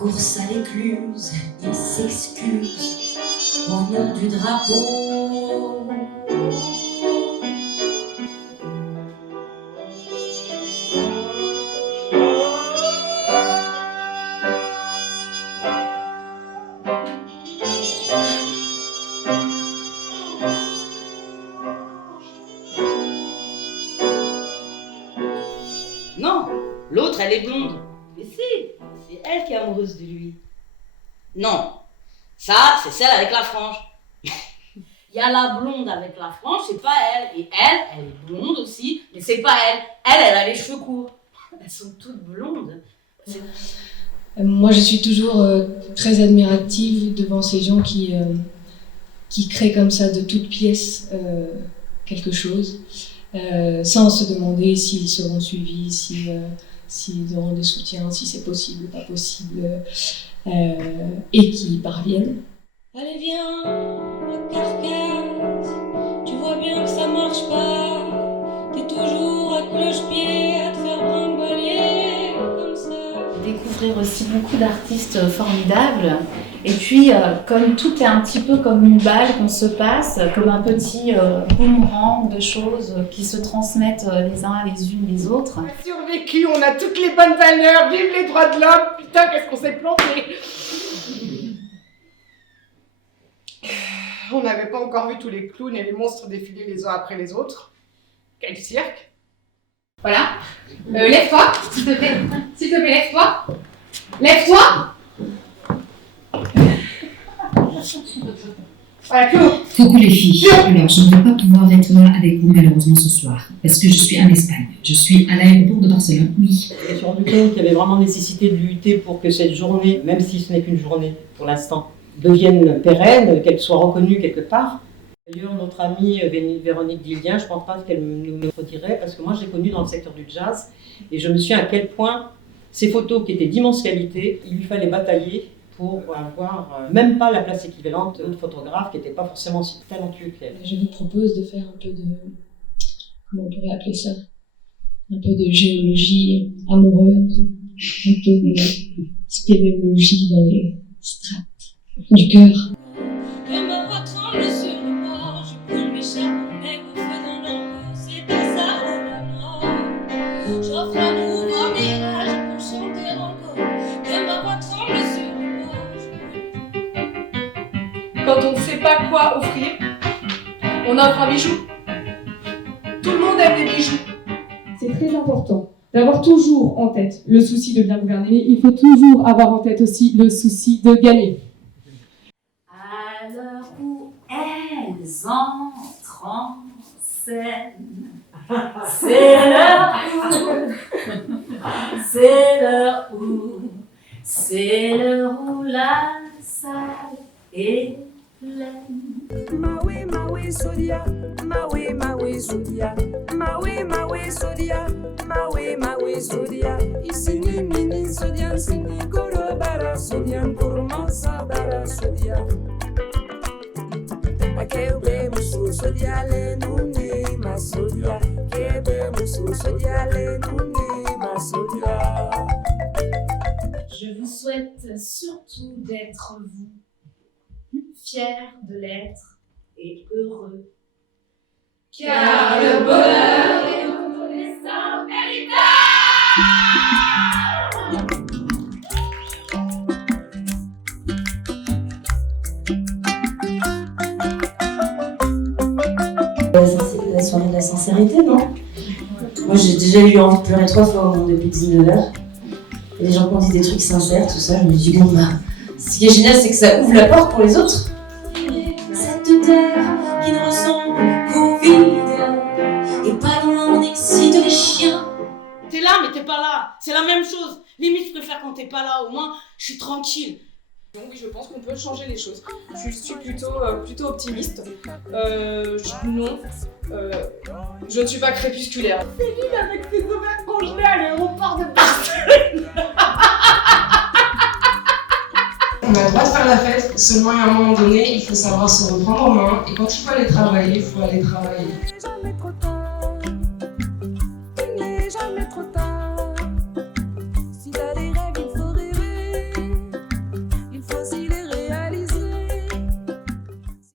Course à l'écluse, il s'excuse au nom du drapeau. Non, l'autre elle est blonde. Mais c'est elle qui est amoureuse de lui. Non, ça c'est celle avec la frange. Il y a la blonde avec la frange, c'est pas elle. Et elle est blonde aussi, mais c'est pas elle. Elle a les cheveux courts. Elles sont toutes blondes. Moi, je suis toujours très admirative devant ces gens qui créent comme ça de toutes pièces quelque chose, sans se demander s'ils seront suivis, s'ils auront des soutiens, si c'est possible ou pas possible, et qui y parviennent. Allez viens, la carcasse, tu vois bien que ça marche pas. T'es toujours à cloche-pied, à te faire bringoler comme ça. Découvrir aussi beaucoup d'artistes formidables. Et puis, comme tout est un petit peu comme une balle qu'on se passe, comme un petit boomerang de choses qui se transmettent les uns les unes les autres. On a survécu, on a toutes les bonnes valeurs, vive les droits de l'homme, putain qu'est-ce qu'on s'est planté. On n'avait pas encore vu tous les clowns et les monstres défiler les uns après les autres. Quel cirque! Voilà. Lève-toi, s'il te plaît. S'il te plaît, lève-toi. Lève-toi. Voilà, Claude. Coucou les filles. Alors, je ne vais pas pouvoir être là avec vous malheureusement ce soir, parce que je suis en Espagne. Je suis à l'aéroport de Barcelone, oui. Je me suis rendu compte qu'il y avait vraiment nécessité de lutter pour que cette journée, même si ce n'est qu'une journée pour l'instant, devienne pérenne, qu'elle soit reconnue quelque part. D'ailleurs, notre amie Véronique Dillien, je ne pense pas qu'elle nous le redirait, parce que moi je l'ai connue dans le secteur du jazz, et je me souviens à quel point ces photos qui étaient d'immense qualité, il lui fallait batailler pour avoir même pas la place équivalente d'autres photographes qui n'étaient pas forcément aussi talentueux qu'elle. Je vous propose de faire un peu de, comment on pourrait appeler ça, un peu de géologie amoureuse, un peu de spéléologie dans les strates du cœur. Que ma voix tremble sur le bord, je coule mes charbonnets au feu d'un lambeau, c'est à ça au mort. J'offre un nouveau mirage pour chanter encore, que ma voix tremble sur le bord. Quand on ne sait pas quoi offrir, on offre un bijou. Tout le monde aime les bijoux. C'est très important d'avoir toujours en tête le souci de bien gouverner, mais il faut toujours avoir en tête aussi le souci de gagner. À l'heure où elles entrent en scène, c'est l'heure où la salle est pleine. Maui sodia, Maui sodia, Maui sodia, Maui sodia. Isini mini sodia, sini koro bara sodia, kurmasa bara sodia. Akebe musu sodia le nuni masodia, kebe musu sodia le nuni masodia. Je vous souhaite surtout d'être vous, fiers de l'être et heureux. Car le bonheur est notre destin véritable. La soirée de la sincérité, non? Moi j'ai déjà eu envie de pleurer 3 fois au monde depuis 19h. Et les gens qui ont dit des trucs sincères, tout ça, je me dis bon bah, ce qui est génial c'est que ça ouvre la porte pour les autres. Cette terre qui ne ressemble qu'au vide, et pas loin on excite les chiens. T'es là mais t'es pas là, c'est la même chose. Limite je préfère quand t'es pas là, au moins je suis tranquille. Oui, je pense qu'on peut changer les choses. Je suis plutôt optimiste. Non, je ne suis pas crépusculaire. Céline avec ses ovaires congelés à l'aéroport de Barcelone. On a le droit de faire la fête, seulement à un moment donné, il faut savoir se reprendre en main. Et quand il faut aller travailler, il faut aller travailler.